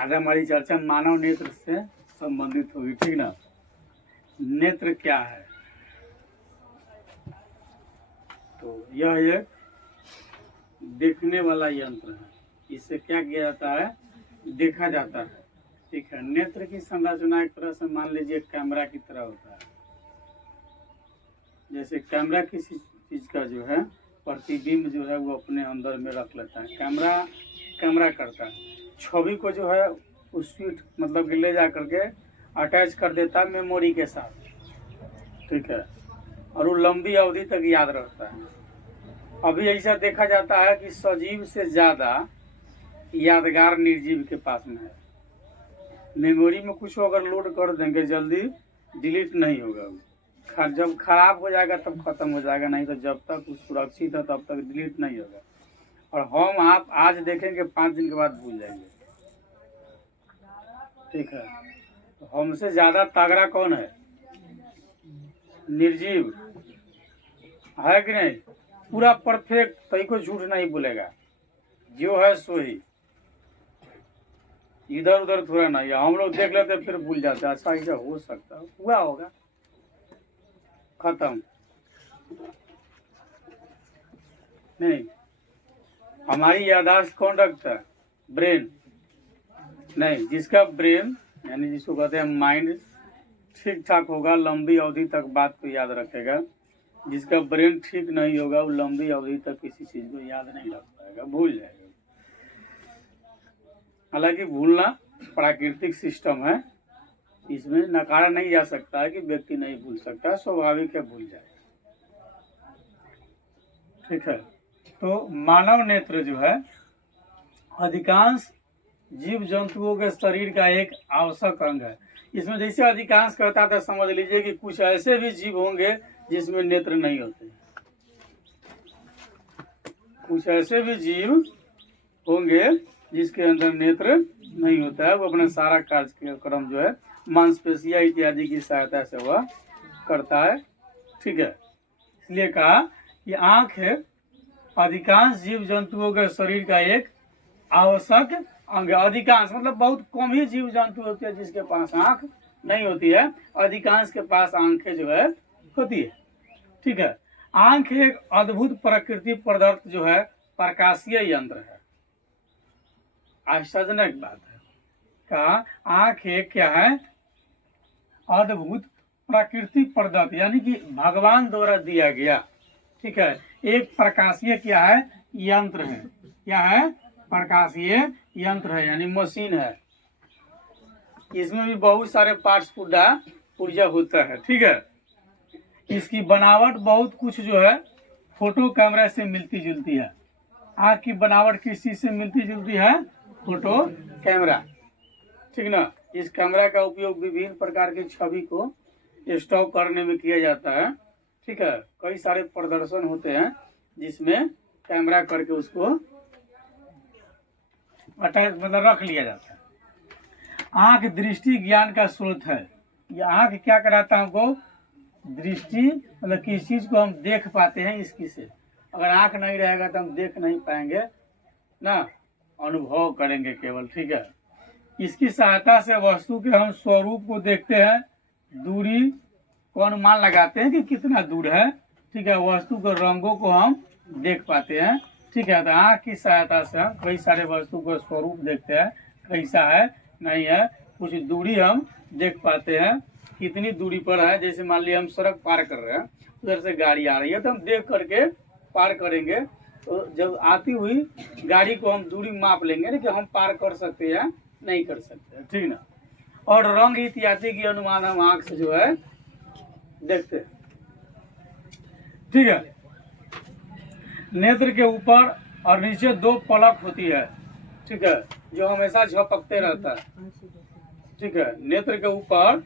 आज हमारी चर्चा मानव नेत्र से संबंधित होगी, ठीक ना। नेत्र क्या है? तो यह एक देखने वाला यंत्र है। इससे क्या किया जाता है? देखा जाता है, ठीक है। नेत्र की संरचना एक तरह से मान लीजिए कैमरा की तरह होता है। जैसे कैमरा किसी चीज का जो है प्रतिबिंब जो है वो अपने अंदर में रख लेता है। कैमरा करता है, छवि को जो है उस स्वीट मतलब कि ले जा करके अटैच कर देता है मेमोरी के साथ, ठीक है, और वो लंबी अवधि तक याद रहता है। अभी ऐसा देखा जाता है कि सजीव से ज्यादा यादगार निर्जीव के पास में है। मेमोरी में कुछ अगर लोड कर देंगे जल्दी डिलीट नहीं होगा, जब खराब हो जाएगा तब खत्म हो जाएगा, नहीं तो जब तक सुरक्षित है तब तक डिलीट नहीं होगा। और हम आप आज देखेंगे 5 दिन के बाद भूल जाएंगे, ठीक है। तो हमसे ज्यादा तगड़ा कौन है? निर्जीव है कि नहीं? पूरा परफेक्ट, कहीं को झूठ नहीं बोलेगा, जो है सो ही, इधर उधर थोड़ा नहीं। हम लोग देख लेते फिर भूल जाते, अच्छा ऐसा हो सकता है, हुआ होगा, खत्म। नहीं, हमारी याददाश्त कौन रखता है? ब्रेन नहीं। जिसका ब्रेन यानी जिसको कहते हैं माइंड ठीक ठाक होगा, लंबी अवधि तक बात को याद रखेगा। जिसका ब्रेन ठीक नहीं होगा वो लंबी अवधि तक किसी चीज को याद नहीं रख पाएगा, भूल जाएगा। हालांकि भूलना प्राकृतिक सिस्टम है, इसमें नकारा नहीं जा सकता है कि व्यक्ति नहीं भूल सकता, स्वाभाविक है, भूल जाए, ठीक है। तो मानव नेत्र जो है अधिकांश जीव जंतुओं के शरीर का एक आवश्यक अंग है। इसमें जैसे अधिकांश कहता था, समझ लीजिए कि कुछ ऐसे भी जीव होंगे जिसमें नेत्र नहीं होते। कुछ ऐसे भी जीव होंगे जिसके अंदर नेत्र नहीं होता है, वो अपना सारा कार्यक्रम जो है मांसपेशियां इत्यादि की सहायता से वह करता है, ठीक है। इसलिए कहा कि आंख अधिकांश जीव जंतुओं के शरीर का एक आवश्यक अंग। अधिकांश मतलब बहुत कम ही जीव जंतु होते हैं जिसके पास आंख नहीं होती है, अधिकांश के पास आंखें जो है होती है, ठीक है। आंख एक अद्भुत प्रकृति पदार्थ जो है प्रकाशीय यंत्र है। आश्चर्यजनक बात है, कहा आंख एक क्या है? अद्भुत प्रकृति पदार्थ, यानी कि भगवान द्वारा दिया गया, ठीक है, एक प्रकाशीय क्या है? यंत्र है। क्या है? प्रकाशीय यंत्र है, यानी मशीन है। इसमें भी बहुत सारे पार्ट्स पुर्जा होता है, ठीक है। इसकी बनावट बहुत कुछ जो है फोटो कैमरा से मिलती जुलती है। आँख की बनावट किस चीज से मिलती जुलती है? फोटो कैमरा, ठीक ना। इस कैमरा का उपयोग विभिन्न प्रकार की छवि को स्टॉक करने में किया जाता है, ठीक है। कई सारे प्रदर्शन होते हैं जिसमें कैमरा करके उसको अटैच मतलब रख लिया जाता है। आंख दृष्टि ज्ञान का स्रोत है। ये आंख क्या कराता है हमको? दृष्टि, मतलब किसी चीज को हम देख पाते हैं इसकी से। अगर आंख नहीं रहेगा तो हम देख नहीं पाएंगे ना, अनुभव करेंगे केवल, ठीक है। इसकी सहायता से वस्तु के हम स्वरूप को देखते हैं, दूरी को अनुमान लगाते हैं कि कितना दूर है, ठीक है। वस्तु के रंगों को हम देख पाते हैं, ठीक है। तो आँख की सहायता से हम कई सारे वस्तु को स्वरूप देखते हैं, कैसा है नहीं है, कुछ दूरी हम देख पाते हैं, कितनी दूरी पर है। जैसे मान लिया हम सड़क पार कर रहे हैं, उधर से गाड़ी आ रही है तो हम देख करके पार करेंगे। तो जब आती हुई गाड़ी को हम दूरी माप लेंगे ना कि हम पार कर सकते हैं नहीं कर सकते, ठीक ना। और रंग इत्यादि की अनुमान हम आँख से जो है देखते हैं, ठीक है। नेत्र के ऊपर और नीचे 2 पलक होती है, ठीक है, जो हमेशा झपकते रहता है, ठीक है। नेत्र के ऊपर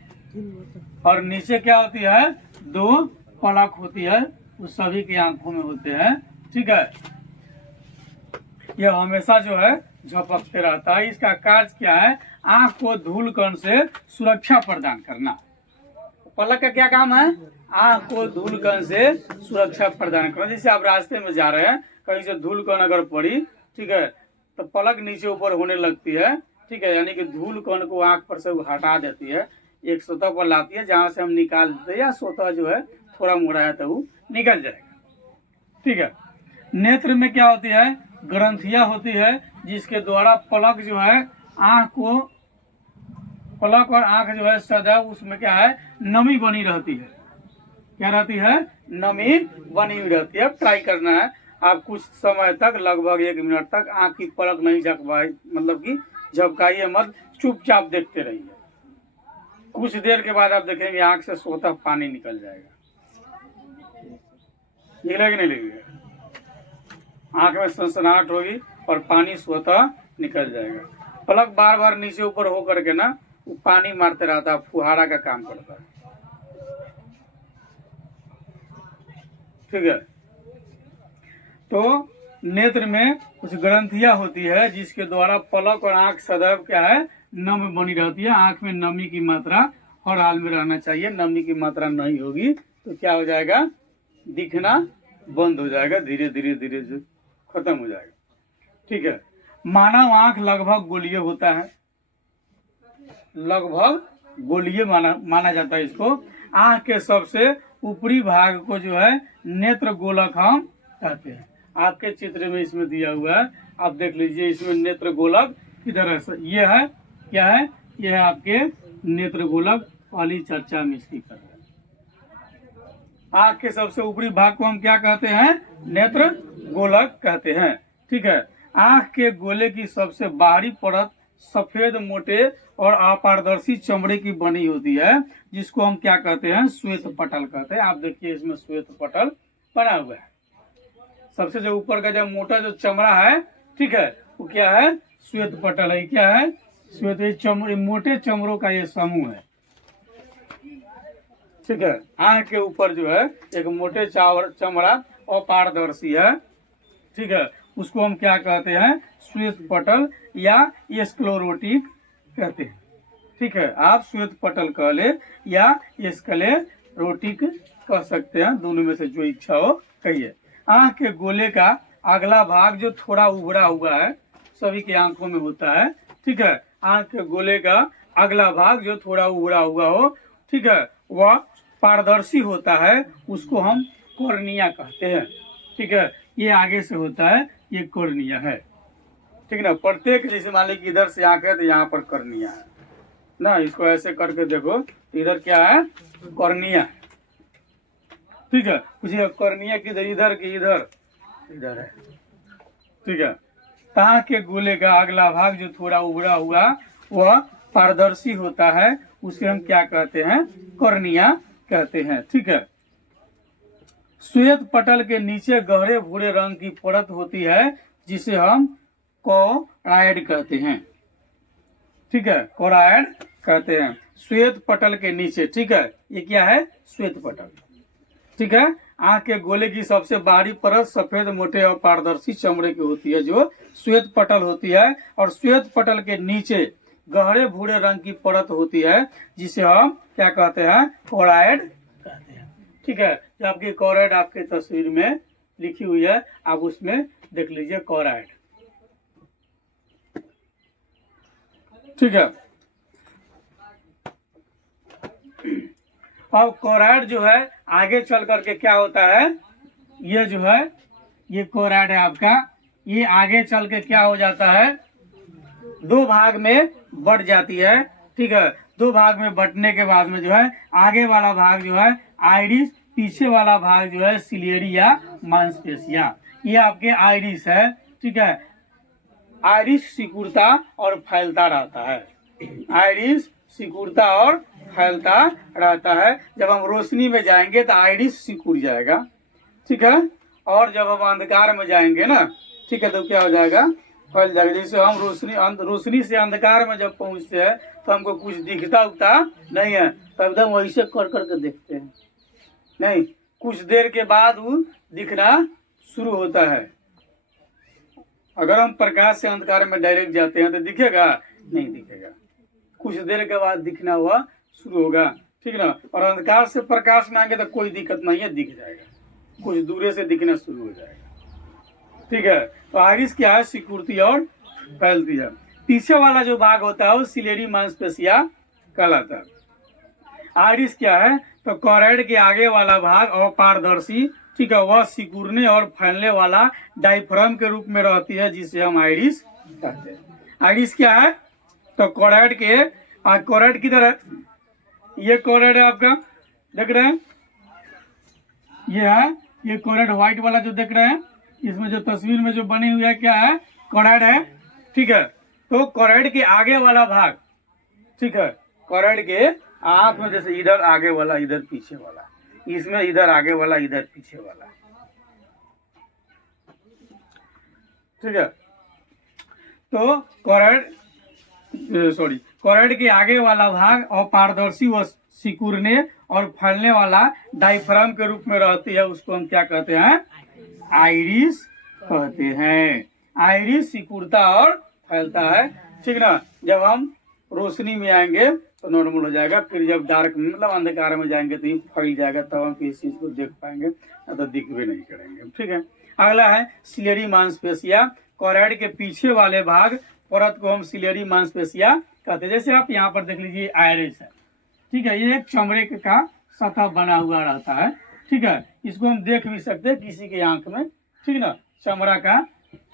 और नीचे क्या होती है? 2 पलक होती है, वो सभी की आंखों में होते हैं, ठीक है। यह हमेशा जो है झपकते रहता है। इसका कार्य क्या है? आंख को धूल कण से सुरक्षा प्रदान करना। पलक का क्या काम है? आंख को धूल कण से सुरक्षा प्रदान करना। जैसे आप रास्ते में जा रहे हैं, कहीं से धूल कण अगर पड़ी, ठीक है, तो पलक नीचे ऊपर होने लगती है, ठीक है, यानी कि धूल कण को आंख पर से हटा देती है, एक सतह पर लाती है जहां से हम निकाल देते हैं, या स्वतः जो है थोड़ा मोड़ा है तो वो निकल जाएगा। ठीक है, नेत्र में क्या होती है, ग्रंथियां होती है जिसके द्वारा पलक जो है आंख को, पलक और आंख जो है सदैव उसमें क्या है, नमी बनी रहती है। क्या रहती है, नमी बनी हुई रहती है। ट्राई करना है आप कुछ समय तक, लगभग 1 मिनट तक आंख की पलक नहीं झपकाई, मतलब कि झपकाइए मत, चुपचाप देखते रहिए। कुछ देर के बाद आप देखेंगे आंख से स्वतः पानी निकल जाएगा। निकलेगा कि नहीं निकलेगा, आंख में सनसनाहट होगी और पानी स्वतः निकल जाएगा। पलक बार बार नीचे ऊपर हो करके ना वो पानी मारते रहता है, फुहारा का काम करता है। ठीक है, तो नेत्र में कुछ ग्रंथियां होती है जिसके द्वारा पलक और आंख सदैव क्या है, नम बनी रहती है। आंख में नमी की मात्रा हर हाल में रहना चाहिए, नमी की मात्रा नहीं होगी तो क्या हो जाएगा, दिखना बंद हो जाएगा, धीरे धीरे धीरे जो खत्म हो जाएगा। ठीक है, मानव आंख लगभग गोलीय होता है, लगभग गोलीय माना जाता है इसको। आंख के सबसे ऊपरी भाग को जो है नेत्र गोलक हम कहते हैं। आपके चित्र में इसमें दिया हुआ है, आप देख लीजिए, इसमें नेत्र गोलक किधर है, ये है, क्या है, ये है आपके नेत्र गोलक, पहली चर्चा में इसकी कर रहे हैं। आंख के सबसे ऊपरी भाग को हम क्या कहते हैं, नेत्र गोलक कहते हैं। ठीक है, आंख के गोले की सबसे बाहरी परत सफेद, मोटे और अपारदर्शी चमड़े की बनी होती है, जिसको हम क्या कहते हैं, श्वेत पटल कहते हैं। आप देखिए इसमें श्वेत पटल बना हुआ है। सबसे जो ऊपर का जो मोटा जो चमड़ा है, ठीक है, वो क्या है, श्वेत पटल है। क्या है, श्वेत चमड़े, मोटे चमड़ों का ये समूह है। ठीक है, आंख के ऊपर जो है एक मोटे चमड़ा अपारदर्शी है। ठीक है, उसको हम क्या कहते हैं, श्वेत पटल या स्क्लेरोटिक कहते हैं। ठीक है, आप श्वेत पटल कह ले या स्क्लेरोटिक कह सकते हैं, दोनों में से जो इच्छा हो कहिए। आंख के गोले का अगला भाग जो थोड़ा उभरा हुआ है, सभी की आंखों में होता है। ठीक है, आंख के गोले का अगला भाग जो थोड़ा उभरा हुआ हो, ठीक है, वह पारदर्शी होता है, उसको हम कॉर्निया कहते हैं। ठीक है, ये आगे से होता है, ये कॉर्निया है। ठीक है ना, प्रत्येक, जैसे मान लीजिए इधर से आंख है तो यहाँ पर कॉर्निया है ना, इसको ऐसे करके देखो, इधर क्या है, कॉर्निया। ठीक है, पूछिए कॉर्निया किधर, इधर की इधर, इधर है। ठीक है, आंख के गोले का अगला भाग जो थोड़ा उभरा हुआ वह पारदर्शी होता है, उसे हम क्या कहते हैं, कॉर्निया कहते हैं। ठीक है, श्वेत पटल के नीचे गहरे भूरे रंग की परत होती है जिसे हम कोराइड कहते हैं। ठीक है, कोराइड कहते हैं श्वेत पटल के नीचे। ठीक है, ये क्या है, श्वेत पटल। ठीक है, आंख के गोले की सबसे बाहरी परत सफेद, मोटे और पारदर्शी चमड़े की होती है, जो श्वेत पटल होती है, और श्वेत पटल के नीचे गहरे भूरे रंग की परत होती है जिसे हम क्या कहते हैं, कोराइड कहते हैं। ठीक है, जो आपकी कोराइड आपके तस्वीर में लिखी हुई है, आप उसमें देख लीजिए कोराइड। ठीक है, अब कोराइड जो है आगे चल करके क्या होता है, ये जो है, ये कोराइड है आपका, ये आगे चल के क्या हो जाता है, 2 भाग में बढ़ जाती है। ठीक है, 2 भाग में बंटने के बाद में जो है आगे वाला भाग जो है आइरिस, पीछे वाला भाग जो है सिलियरी या मांसपेशियां, ये आपके आइरिस है। ठीक है, आइरिस सिकुड़ता और फैलता रहता है, आइरिस सिकुड़ता और फैलता रहता है। जब हम रोशनी में जाएंगे तो आइरिस सिकुड़ जाएगा। ठीक है, और जब हम अंधकार में जाएंगे ना, ठीक है, तो क्या हो जाएगा, फैल जाएगा। जैसे हम रोशनी से अंधकार में जब पहुंचते हैं तो हमको कुछ दिखता उगता नहीं है, तो एकदम वैसे कर करके देखते हैं, नहीं, कुछ देर के बाद वो दिखना शुरू होता है। अगर हम प्रकाश से अंधकार में डायरेक्ट जाते हैं तो दिखेगा, नहीं दिखेगा, कुछ देर के बाद दिखना हुआ शुरू होगा। ठीक ना, और अंधकार से प्रकाश में आएंगे तो कोई दिक्कत नहीं है, दिख जाएगा, कुछ दूर से दिखना शुरू हो जाएगा। ठीक है, तो आइरिस क्या है, सिकुड़ती और फैलती है। पीछे वाला जो भाग होता है वो सिलियरी मांसपेशिया कहलाता है। आइरिस क्या है, तो कोरैड के आगे वाला भाग अपारदर्शी, ठीक है, वह सिकुड़ने और फैलने वाला डायफ्राम के रूप में रहती है, जिसे हम आइरिस कहते हैं। आइरिस क्या है, तो कोरैड के कोरैड की तरह, ये कोरैड है आपका, देख रहे हैं, ये है, ये कोरैड व्हाइट वाला जो देख रहे हैं, इसमें जो तस्वीर में जो बनी हुई है क्या है, कोरैड है, ठीक है। तो कोरैड के आगे वाला भाग, ठीक है, कोरैड के आंख में जैसे इधर आगे वाला, इधर पीछे वाला, इसमें इधर आगे वाला, इधर पीछे वाला, ठीक है। तो कोरैड के आगे वाला भाग अपारदर्शी व सिकुड़ने और फैलने वाला डायफ्राम के रूप में रहती है, उसको हम क्या कहते हैं, आइरिस कहते हैं। आइरिस सिकुड़ता और फैलता है, ठीक ना। जब हम रोशनी में आएंगे तो नॉर्मल हो जाएगा, फिर जब डार्क मतलब अंधकार में जाएंगे तो ये फैल जाएगा, तब हम किसी चीज को देख पाएंगे, तो दिख भी नहीं करेंगे, ठीक है। अगला है सिलियरी मांसपेशिया। कोरैड के पीछे वाले भाग परत को हम सिलियरी मांसपेशिया कहते हैं। जैसे आप यहाँ पर देख लीजिए, आइरिस है, ठीक है, ये एक चमड़े का सतह बना हुआ रहता है, ठीक है, इसको हम देख भी सकते हैं किसी के आंख में, ठीक ना, चमड़ा का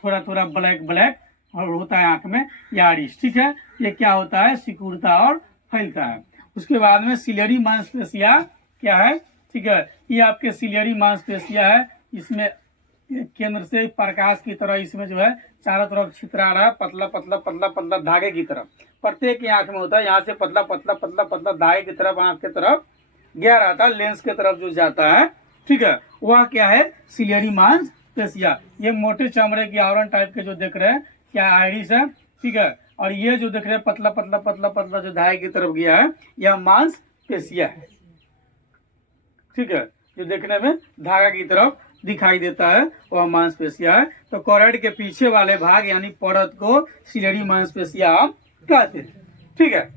थोड़ा थोड़ा ब्लैक ब्लैक और होता है आंख में, आइरिस, ठीक है। ये क्या होता है, सिकुड़ता और फैलता है। उसके बाद में सिलियरी मांसपेशिया क्या है, ठीक है, ये आपके सिलियरी मांसपेशिया है, इसमें केंद्र से प्रकाश की तरह इसमें जो है चारों तरफ छितरा रहा है, पतला पतला पतला पतला धागे की तरफ, प्रत्येक आंख में होता है, यहाँ से पतला पतला पतला पतला धागे की तरफ आंख की तरफ गया रहता है, लेंस की तरफ जो जाता है, ठीक है, वह क्या है, सिलियरी मांसपेशिया। ये मोटे चमड़े की आवरण टाइप के जो देख रहे हैं क्या आइरिस है, ठीक है, और ये जो देख रहे हैं पतला पतला पतला पतला जो धागे की तरफ गया है, यह मांसपेशिया है, ठीक है, जो देखने में धागा की तरफ दिखाई देता है वह मांसपेशिया है। तो कोरैड के पीछे वाले भाग यानी परत को सिलियरी मांसपेशिया हम कहते हैं, ठीक है।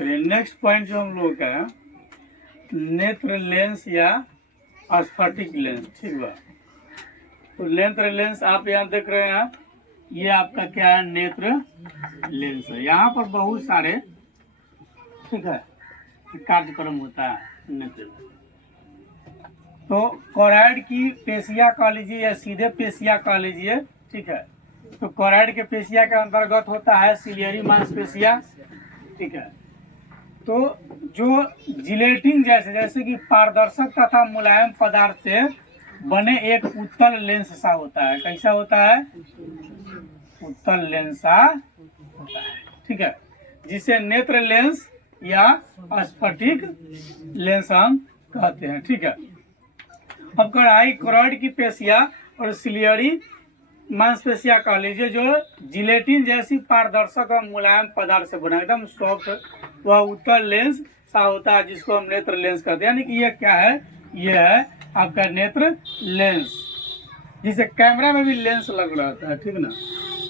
नेक्स्ट पॉइंट जो हम लोग का है, नेत्र लेंस या स्फटिक लेंस, ठीक है। तो नेत्र लेंस आप यहाँ देख रहे हैं, ये आपका क्या है, नेत्र लेंस है। यहाँ पर बहुत सारे, ठीक है, कार्यक्रम होता है नेत्र। तो कोरैड की पेशिया कह लीजिए या सीधे पेशिया कह लीजिए, ठीक है। तो कोरैड के पेशिया के अंतर्गत होता है सिलियरी मांसपेशिया, ठीक है। तो जो जिलेटिन जैसे कि पारदर्शक तथा मुलायम पदार्थ से बने एक उत्तल लेंस सा होता है। कैसा होता है, उत्तल लेंस सा होता है, ठीक है, जिसे नेत्र लेंस या स्फटिक लेंस हम कहते हैं, ठीक है। अब कोरैड की पेशिया और सिलियरी मांसपेशिया कह लीजिए, जो जिलेटिन जैसी पारदर्शक और मुलायम पदार्थ से बना एकदम सॉफ्ट वह उत्तल लेंस सा होता है, जिसको हम नेत्र लेंस कहते हैं। यानी कि ये क्या है, ये है आपका नेत्र लेंस, जिसे कैमरा में भी लेंस लग रहता है, ठीक ना,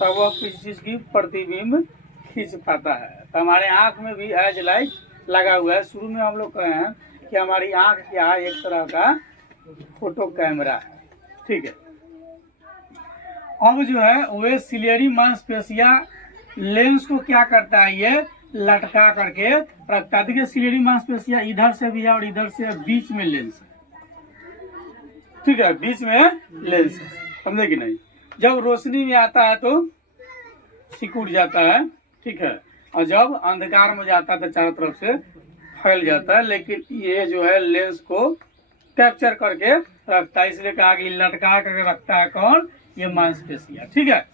तब वह किसी चीज की प्रतिबिंब खींच पाता है। तो हमारे आंख में भी एज लाइट लगा हुआ है। शुरू में हम लोग कहे हैं कि हमारी आंख क्या है, एक तरह का फोटो कैमरा है, ठीक है। अब जो है वे सिलियरी मांसपेशिया लेंस को क्या करता है, ये लटका करके रखता है। देखिए सिलियरी मांसपेशिया इधर से भी है और इधर से बीच में लेंस है, ठीक है, बीच में लेंस है, समझे कि नहीं। जब रोशनी में आता है तो सिकुड़ जाता है, ठीक है, और जब अंधकार में जाता है तो चारों तरफ से फैल जाता है। लेकिन ये जो है लेंस को कैप्चर करके रखता है, इसलिए कहा कि लटका करके रखता है कौन, ये मांसपेशिया, ठीक है।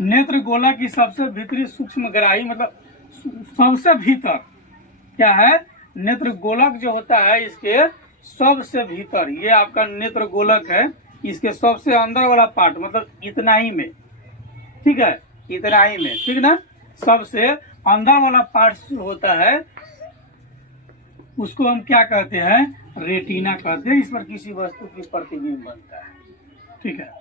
नेत्र गोला की सबसे भीतरी सूक्ष्म ग्राही, मतलब सबसे भीतर क्या है, नेत्र गोलक जो होता है इसके सबसे भीतर, ये आपका नेत्र गोलक है, इसके सबसे अंदर वाला पार्ट, मतलब इतना ही में, ठीक है, इतना ही में, ठीक ना, सबसे अंदर वाला पार्ट होता है उसको हम क्या कहते हैं, रेटिना कहते हैं। इस पर किसी वस्तु की प्रतिबिंब बनता है, ठीक है।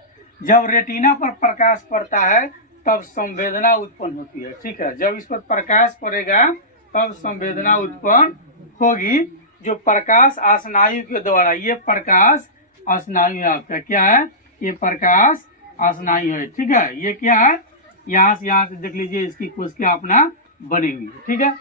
जब रेटिना पर प्रकाश पड़ता है तब संवेदना उत्पन्न होती है। ठीक है, जब इस पर प्रकाश पड़ेगा तब संवेदना उत्पन्न होगी। जो प्रकाश स्नायु के द्वारा, ये प्रकाश स्नायु है आपका, क्या है, ये प्रकाश स्नायु है। ठीक है, ये क्या है, यहाँ से देख लीजिए इसकी कोशिका अपना बनी हुई है। ठीक है,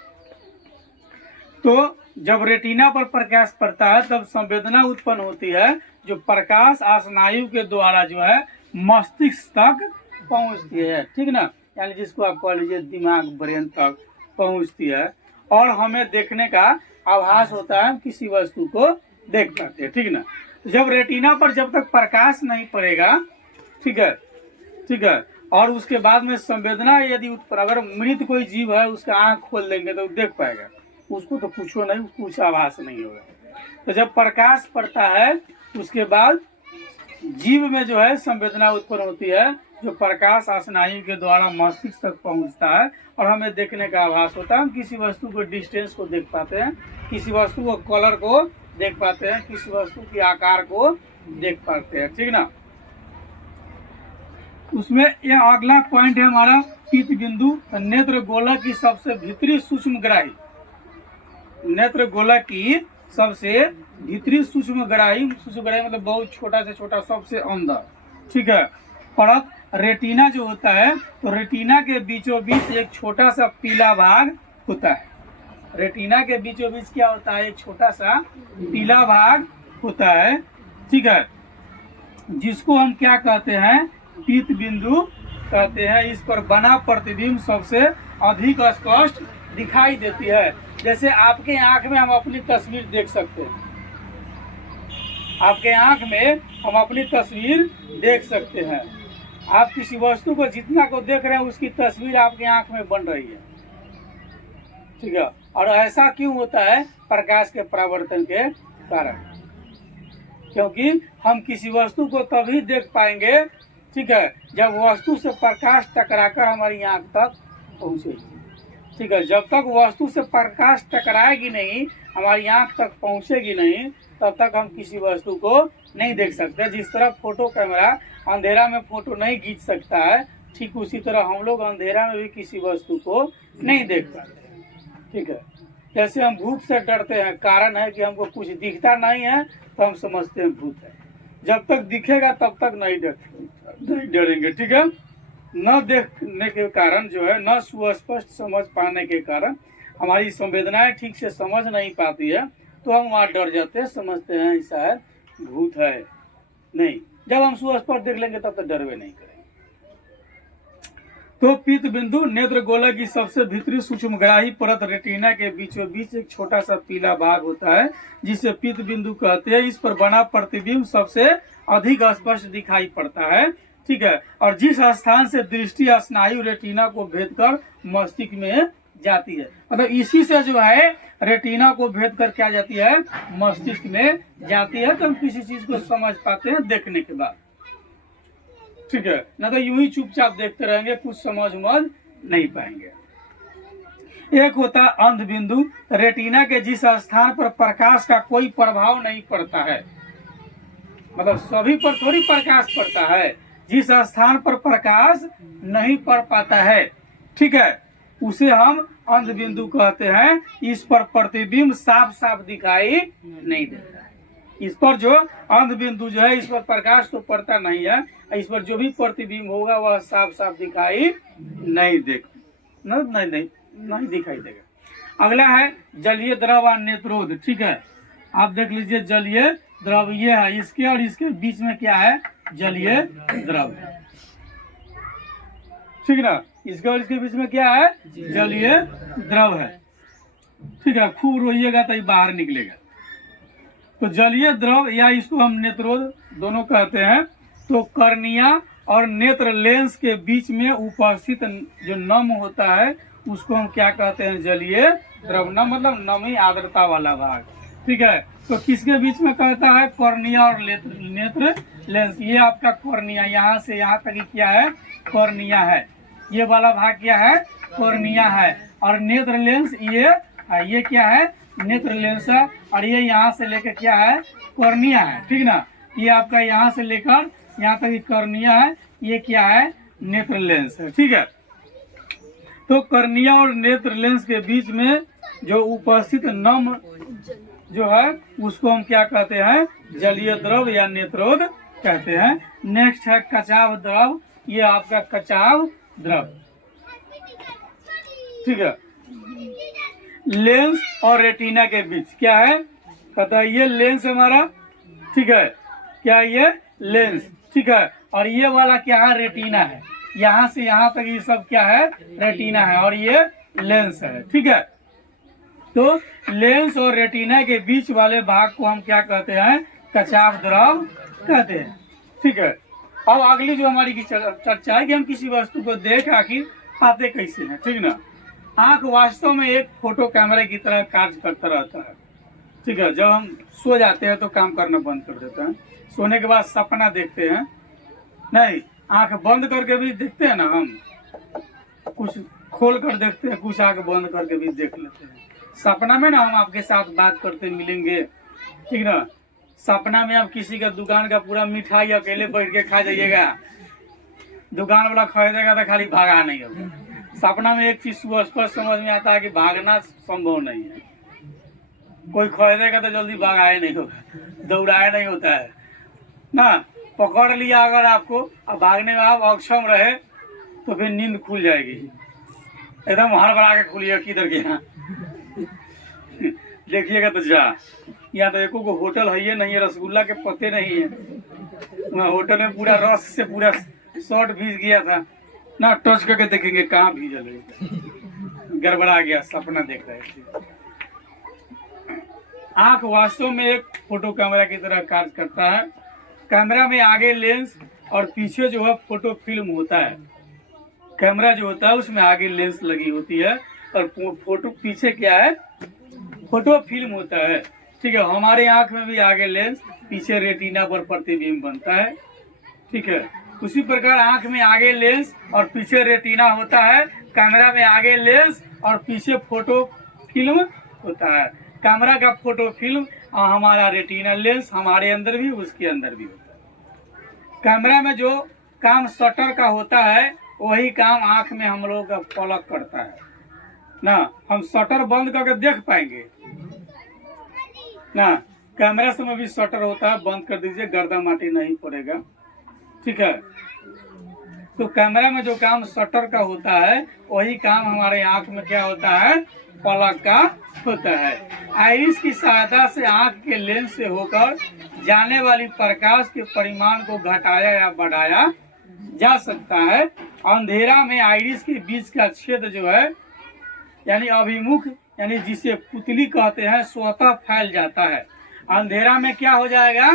तो जब रेटिना पर प्रकाश पड़ता है तब संवेदना उत्पन्न होती है, जो प्रकाश स्नायु के द्वारा जो है मस्तिष्क तक पहुंचती है। ठीक ना, यानी जिसको आप कह लीजिए दिमाग, ब्रेन तक पहुंचती है और हमें देखने का आभास होता है, हम किसी वस्तु को देख पाते हैं। ठीक ना, जब रेटिना पर जब तक प्रकाश नहीं पड़ेगा, ठीक है, और उसके बाद में संवेदना यदि उत्पन्न, अगर मृत कोई जीव है उसका आंख खोल देंगे तो देख पाएगा, उसको तो पूछो नहीं, कुछ आभास नहीं होगा। तो जब प्रकाश पड़ता है उसके बाद जीव में जो है संवेदना उत्पन्न होती है, जो प्रकाश स्नायु के द्वारा मस्तिष्क तक पहुंचता है और हमें देखने का आभास होता है। हम किसी वस्तु को डिस्टेंस को देख पाते हैं, किसी वस्तु को कलर को देख पाते हैं, किसी वस्तु के आकार को देख पाते हैं। ठीक ना, उसमें ये अगला पॉइंट है हमारा पीत बिंदु। नेत्र गोलक की सबसे भीतरी सूक्ष्मग्राही, नेत्र गोलक की सबसे भीतरी सूक्ष्मग्राही मतलब बहुत छोटा से छोटा, सबसे अंदर, ठीक है, परत रेटिना जो होता है, तो रेटिना के बीचों बीच एक छोटा सा पीला भाग होता है। रेटिना के बीचों बीच क्या होता है, एक छोटा सा पीला भाग होता है। ठीक है, जिसको हम क्या कहते हैं, पीत बिंदु कहते हैं। इस पर बना प्रतिबिंब सबसे अधिक स्पष्ट दिखाई देती है। जैसे आपके आंख में हम अपनी तस्वीर देख सकते हैं, आपके आंख में हम अपनी तस्वीर देख सकते हैं। आप किसी वस्तु को जितना को देख रहे हैं उसकी तस्वीर आपके आंख में बन रही है। ठीक है, और ऐसा क्यों होता है, प्रकाश के परावर्तन के कारण, क्योंकि हम किसी वस्तु को तभी देख पाएंगे, ठीक है, जब वस्तु से प्रकाश टकराकर हमारी आंख तक पहुंचेगी। ठीक है, जब तक वस्तु से प्रकाश टकराएगी नहीं, हमारी आंख तक पहुंचेगी नहीं, तब तक हम किसी वस्तु को नहीं देख सकते। जिस तरह फोटो कैमरा अंधेरा में फोटो नहीं खींच सकता है, ठीक उसी तरह हम लोग अंधेरा में भी किसी वस्तु को नहीं देख पाते। ठीक है, जैसे हम भूत से डरते हैं, कारण है कि हमको कुछ दिखता नहीं है तो हम समझते हैं भूत है। जब तक दिखेगा तब तक नहीं डरेंगे। ठीक है, न देखने के कारण जो है, न सुस्पष्ट समझ पाने के कारण हमारी संवेदनाएं ठीक से समझ नहीं पाती है, तो हम वहाँ डर जाते हैं, समझते हैं शायद भूत है। नहीं, जब हम सुस्पष्ट देख लेंगे तब तक डरवे नहीं करेंगे। तो पीत बिंदु नेत्र गोलक की सबसे भीतरी सूक्ष्मग्राही परत रेटिना के बीचों बीच एक छोटा सा पीला भाग होता है, जिसे पीत बिंदु कहते हैं। इस पर बना प्रतिबिंब सबसे अधिक स्पष्ट दिखाई पड़ता है। ठीक है, और जिस स्थान से दृष्टि स्नायु रेटिना को भेद कर मस्तिष्क में जाती है, मतलब इसी से जो है रेटिना को भेद कर क्या जाती है, मस्तिष्क में जाती है। तो हम किसी चीज को समझ पाते हैं देखने के बाद। ठीक है, ना तो यूं ही चुपचाप देखते रहेंगे, कुछ समझ नहीं पाएंगे। एक होता है अंध बिंदु। रेटिना के जिस स्थान पर प्रकाश का कोई प्रभाव नहीं पड़ता है, मतलब सभी पर थोड़ी प्रकाश पड़ता है, जिस स्थान पर प्रकाश नहीं पड़ पाता है, ठीक है, उसे हम अंध बिंदु कहते हैं। इस पर प्रतिबिंब साफ साफ दिखाई नहीं देता है। इस पर जो अंध बिंदु जो है, इस पर प्रकाश तो पड़ता नहीं है, इस पर जो भी प्रतिबिंब होगा वह साफ साफ दिखाई नहीं दिखाई देगा। अगला है जलीय द्रव और नेत्रोद। ठीक है, आप देख लीजिए, जलीय द्रव ये है, इसके और इसके बीच में क्या है, जलीय द्रव है। ठीक ना, इसके और इसके बीच में क्या है, जलीय द्रव है। ठीक है, खूब रोइएगा तो ये बाहर निकलेगा। तो जलीय द्रव या इसको हम नेत्रोद दोनों कहते हैं। तो कर्निया और नेत्र लेंस के बीच में उपस्थित जो नम होता है उसको हम क्या कहते हैं, जलीय द्रव। नम मतलब नमी, आर्द्रता वाला भाग। ठीक है, तो किसके बीच में कहता है, कॉर्निया और नेत्र लेंस। ये आपका कॉर्निया, यहाँ से यहाँ तक क्या है, कॉर्निया है। ये वाला भाग क्या है, कॉर्निया है। और नेत्र लेंस ये क्या है, नेत्र लेंस है। और ये यहाँ से लेकर क्या है, कॉर्निया है। ठीक ना, ये आपका यहाँ से लेकर यहाँ तक कॉर्निया है। ये क्या है, नेत्र लेंस है। ठीक है, तो कर्निया और नेत्र लेंस के बीच में जो उपस्थित नम जो है उसको हम क्या कहते हैं, जलीय द्रव या नेत्रोद कहते हैं। नेक्स्ट है कचाव द्रव, ये आपका कचाव द्रव। ठीक है, लेंस और रेटिना के बीच क्या है, कहता है ये लेंस हमारा। ठीक है, क्या ये लेंस। ठीक है, और ये वाला क्या है, रेटिना है। यहाँ से यहाँ तक ये सब क्या है, रेटिना है, और ये लेंस है। ठीक है, तो लेंस और रेटिना के बीच वाले भाग को हम क्या कहते हैं, कचाव द्रव कहते हैं। ठीक है, अब अगली जो हमारी की चर्चा है कि हम किसी वस्तु को देख आखिर पाते कैसे हैं। ठीक ना, आंख वास्तव में एक फोटो कैमरे की तरह कार्य करता रहता है। ठीक है, जब हम सो जाते हैं तो काम करना बंद कर देते हैं, सोने के बाद सपना देखते हैं, नहीं आंख बंद करके भी देखते हैं ना, हम कुछ खोल कर देखते हैं, कुछ आंख बंद करके भी देख लेते हैं। सपना में ना हम आपके साथ बात करते मिलेंगे। ठीक ना, सपना में आप किसी का दुकान का पूरा मिठाई अकेले बैठ के खा जाइएगा, दुकान वाला खरीदेगा तो खाली भागा नहीं होगा। सपना में एक चीज स्पष्ट समझ में आता है कि भागना संभव नहीं है, कोई खरीदेगा तो जल्दी भागाए नहीं होगा, दौड़ाए नहीं होता है ना। पकड़ लिया अगर आपको, अब भागने में आप अक्षम रहे तो फिर नींद खुल जाएगी, एकदम हड़बड़ा के खुलिए किधर गया देखिएगा तो जा, यहाँ तो एको को होटल है नहीं है, रसगुल्ला के पत्ते नहीं है, वहाँ होटल में पूरा रस से पूरा शर्ट भीज गया था ना, टच करके देखेंगे कहाँ भीजल है, गड़बड़ा गया, सपना देख रहे थे। आंख वास्तव में एक फोटो कैमरा की तरह कार्य करता है। कैमरा में आगे लेंस और पीछे जो है फोटो फिल्म होता है। कैमरा जो होता है उसमें आगे लेंस लगी होती है और फोटो पीछे क्या है, फोटो फिल्म होता है। ठीक है, हमारे आंख में भी आगे लेंस, पीछे रेटिना पर प्रतिबिंब बनता है। ठीक है, उसी प्रकार आंख में आगे लेंस और पीछे रेटिना होता है, कैमरा में आगे लेंस और पीछे फोटो फिल्म होता है। कैमरा का फोटो फिल्म और हमारा रेटिना लेंस हमारे अंदर भी उसके अंदर भी होता है। कैमरा में जो काम शटर का होता है वही काम आंख में हम लोग का पलक करता है ना, हम शटर बंद करके देख पाएंगे ना, कैमरा से में भी शटर होता है, बंद कर दीजिए गर्दा माटी नहीं पड़ेगा। ठीक है, तो कैमरा में जो काम शटर का होता है वही काम हमारे आंख में क्या होता है, पलक का होता है। आइरिस की सहायता से आंख के लेंस से होकर जाने वाली प्रकाश के परिमाण को घटाया या बढ़ाया जा सकता है। अंधेरा में आइरिस के बीच का छेद जो है यानी अभिमुख, यानी जिसे पुतली कहते हैं, स्वतः फैल जाता है। अंधेरा में क्या हो जाएगा,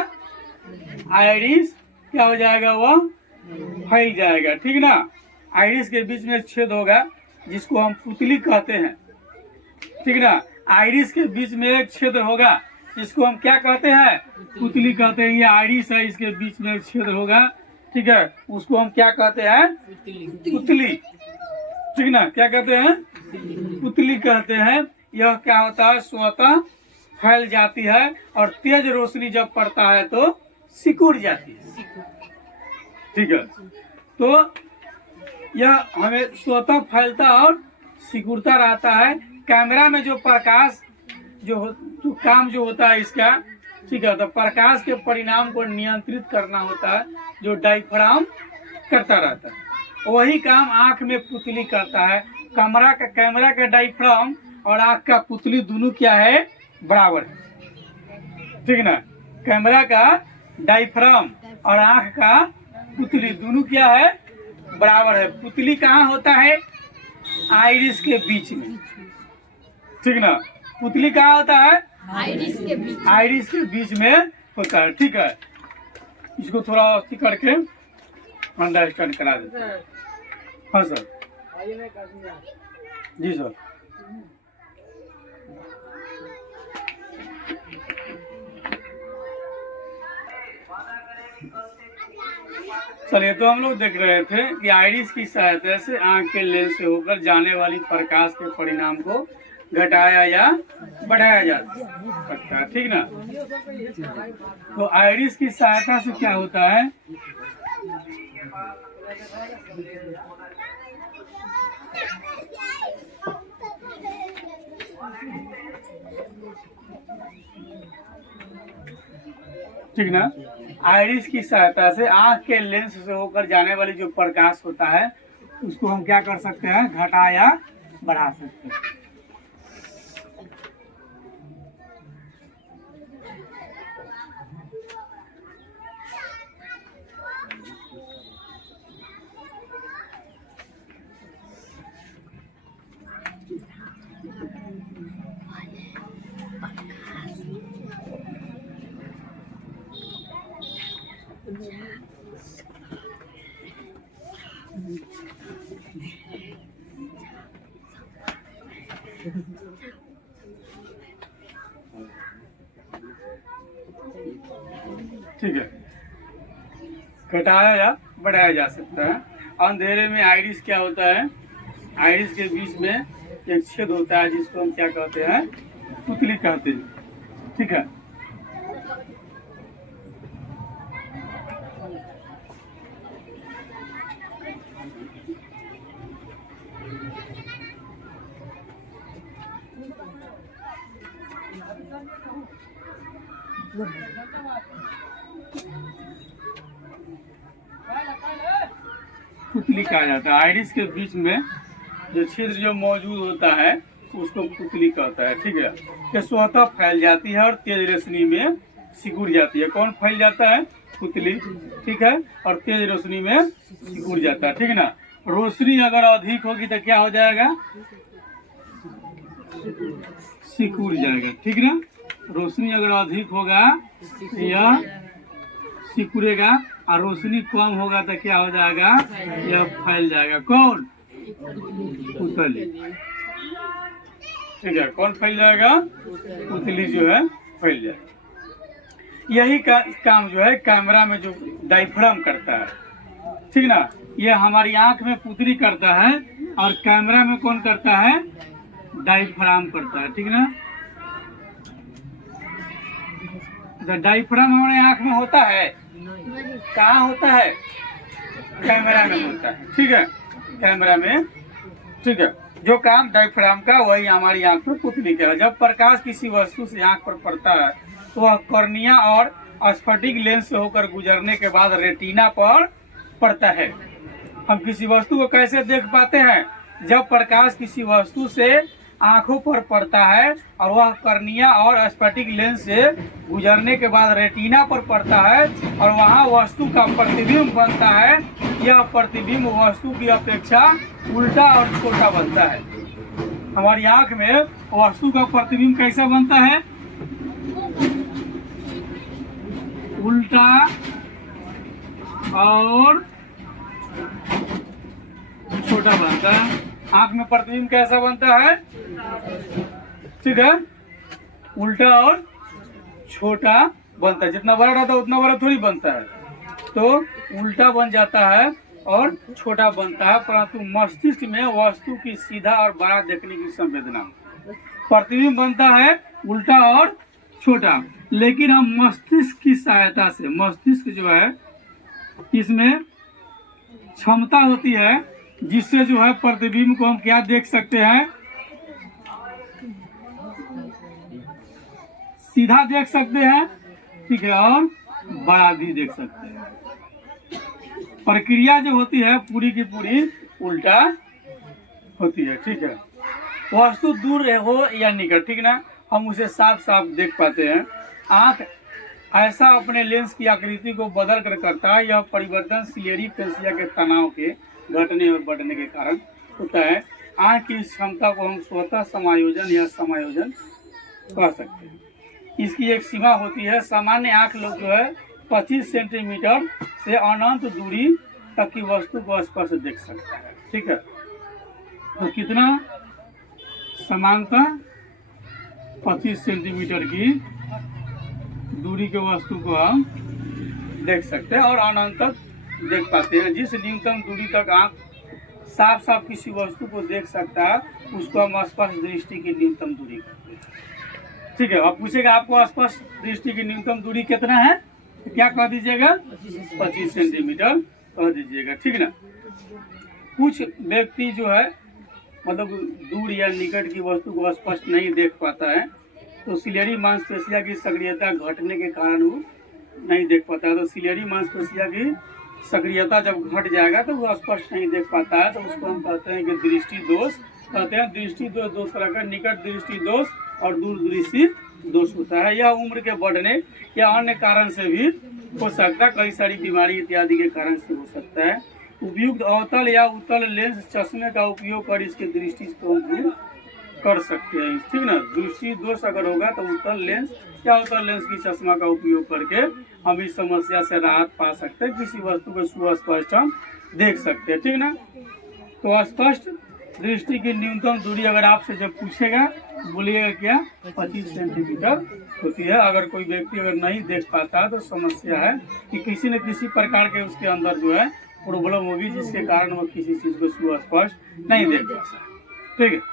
आइरिस क्या हो जाएगा, वो फैल जाएगा। ठीक ना, आइरिस के बीच में छेद होगा जिसको हम पुतली कहते हैं। ठीक ना, आइरिस के बीच में एक छेद होगा जिसको हम क्या कहते हैं, पुतली कहते हैं। ये आइरिस है, इसके बीच में एक छेद होगा। ठीक है, उसको हम क्या कहते हैं, पुतली। ठीक ना, क्या कहते हैं, पुतली कहते हैं। यह क्या होता है, स्वतः फैल जाती है और तेज रोशनी जब पड़ता है तो सिकुड़ जाती है। ठीक है, तो यह हमें स्वतः फैलता और सिकुड़ता रहता है। कैमरा में जो प्रकाश जो काम जो होता है इसका, ठीक है, तो प्रकाश के परिणाम को नियंत्रित करना होता है, जो डायफ्राम करता रहता है, वही काम आंख में पुतली करता है। कैमरा का डायफ्राम और आंख का पुतली दोनों क्या है, बराबर है। ठीक ना, कैमरा का डायफ्राम और आंख का पुतली दोनों क्या है, बराबर है। पुतली कहाँ होता है, आइरिस के बीच में। ठीक ना, पुतली कहाँ होता है, आइरिस के बीच में होता है। ठीक है, इसको थोड़ा अस्थि करके अंडरस्टैंड करा देते हैं। हाँ सर, जी सर। चलिए, तो हम लोग देख रहे थे कि आइरिस की सहायता से आंख के लेंस से होकर जाने वाली प्रकाश के परिणाम को घटाया या बढ़ाया जा सकता है, ठीक ना। तो आइरिस की सहायता से क्या होता है, ठीक ना। आइरिस की सहायता से आंख के लेंस से होकर जाने वाली जो प्रकाश होता है उसको हम क्या कर सकते हैं, घटा या बढ़ा सकते हैं। ठीक है, घटाया या बढ़ाया जा सकता है। अंधेरे में आइरिस क्या होता है, आइरिस के बीच में एक छेद होता है जिसको हम क्या कहते हैं, पुतली कहते हैं, ठीक है। पुतली कहा जाता है। आइरिस के बीच में जो छिद्र जो मौजूद होता है उसको पुतली कहता है, ठीक है। ये स्वतः फैल जाती है और तेज रोशनी में सिकुड़ जाती है। कौन फैल जाता है, पुतली, ठीक है, और तेज रोशनी में सिकुड़ जाता है, ठीक है ना। रोशनी अगर अधिक होगी तो क्या हो जाएगा, सिकुड़ जाएगा, ठीक ना। रोशनी अगर अधिक होगा यह सिकुड़ेगा और रोशनी कम होगा तो क्या हो जाएगा, यह फैल जाएगा। कौन, पुतली, ठीक है। कौन फैल जाएगा, पुतली जो है फैल जाएगा। यही काम जो है कैमरा में जो डायफ्राम करता है, ठीक ना। ये हमारी आंख में पुतली करता है और कैमरा में कौन करता है, डायफ्राम करता है, ठीक ना। डायफ्राम हमारे आंख में होता है, कहाँ होता है, कैमरा में होता है, ठीक है, कैमरा में, ठीक है। जो काम डायफ्राम का वही हमारी आंख में पुतली का है। जब प्रकाश किसी वस्तु से आंख पर पड़ता है तो वह कॉर्निया और स्फटिक लेंस से होकर गुजरने के बाद रेटिना पर पड़ता है। हम किसी वस्तु को कैसे देख पाते हैं, जब प्रकाश किसी वस्तु से आंखों पर पड़ता है और वह कॉर्निया और स्फटिक लेंस से गुजरने के बाद रेटिना पर पड़ता है और वहां वस्तु का प्रतिबिंब बनता है। यह प्रतिबिंब वस्तु की अपेक्षा उल्टा और छोटा बनता है। हमारी आंख में वस्तु का प्रतिबिंब कैसा बनता है, उल्टा और छोटा बनता है। आंख में प्रतिबिंब कैसा बनता है, ठीक है, उल्टा और छोटा बनता है। जितना बड़ा रहता है उतना बड़ा थोड़ी बनता है, तो उल्टा बन जाता है और छोटा बनता है। परंतु मस्तिष्क में वस्तु की सीधा और बड़ा देखने की संवेदना, प्रतिबिंब बनता है उल्टा और छोटा। लेकिन हम मस्तिष्क की सहायता से, मस्तिष्क जो है इसमें क्षमता होती है जिससे जो है प्रतिबिंब को हम क्या देख सकते हैं, सीधा देख सकते हैं, ठीक है, और बड़ा भी देख सकते हैं। प्रक्रिया जो होती है पूरी की पूरी उल्टा होती है, ठीक है। वस्तु दूर हो या निकट, ठीक ना, हम उसे साफ साफ देख पाते हैं। आंख ऐसा अपने लेंस की आकृति को बदल कर करता है। यह परिवर्तन सिलेरी फेसिया के तनाव के घटने और बढ़ने के कारण होता है। आंख की इस क्षमता को हम स्वतः समायोजन या समायोजन कह सकते हैं। इसकी एक सीमा होती है। सामान्य आंख लोग जो है 25 सेंटीमीटर से अनंत दूरी तक की वस्तु को स्पर्श देख सकता है, ठीक है। तो कितना, समानतः 25 सेंटीमीटर की दूरी के वस्तु को हम देख सकते हैं और अनंत तक देख पाते हैं। जिस न्यूनतम दूरी तक आंख साफ साफ किसी वस्तु को देख सकता है, उसको हम स्पष्ट दृष्टि की न्यूनतम दूरी कहते हैं। ठीक है, अब पूछेगा आपको स्पष्ट दृष्टि की न्यूनतम दूरी कितना है, तो क्या कह दीजिएगा 25 सेंटीमीटर कह दीजिएगा। ठीक ना। कुछ व्यक्ति जो है मतलब दूर या निकट की वस्तु को स्पष्ट नहीं देख पाता है, तो सिलेरी मांसपेशिया की सक्रियता घटने के कारण वो नहीं देख पाता है। तो सिलेरी मांसपेशिया की सक्रियता जब घट जाएगा तो वो स्पष्ट नहीं देख पाता है, तो उसको हम कहते हैं कि दृष्टि दोष कहते हैं। दृष्टि दोष दो तरह का, निकट दृष्टि दोष और दूर दृष्टि दोष होता है। यह उम्र के बढ़ने या अन्य कारण से भी हो सकता है, कई सारी बीमारी इत्यादि के कारण से हो सकता है। उपयुक्त अवतल या उत्तल लेंस चश्मे का उपयोग कर इसके दृष्टि को दूर कर सकते हैं। ठीक ना। दृष्टि दोष अगर होगा तो उत्तल लेंस या उत्तल लेंस की चश्मा का उपयोग करके हम इस समस्या से राहत पा सकते हैं, किसी वस्तु को सुस्पष्ट हम देख सकते हैं। ठीक ना। तो स्पष्ट दृष्टि की न्यूनतम दूरी अगर आपसे जब पूछेगा बोलिएगा क्या 25 सेंटीमीटर होती है। अगर कोई व्यक्ति अगर नहीं देख पाता तो समस्या है कि किसी न किसी प्रकार के उसके अंदर जो है प्रॉब्लम होगी, जिसके कारण वो किसी चीज को सुस्पष्ट नहीं देख पा सकता। ठीक है।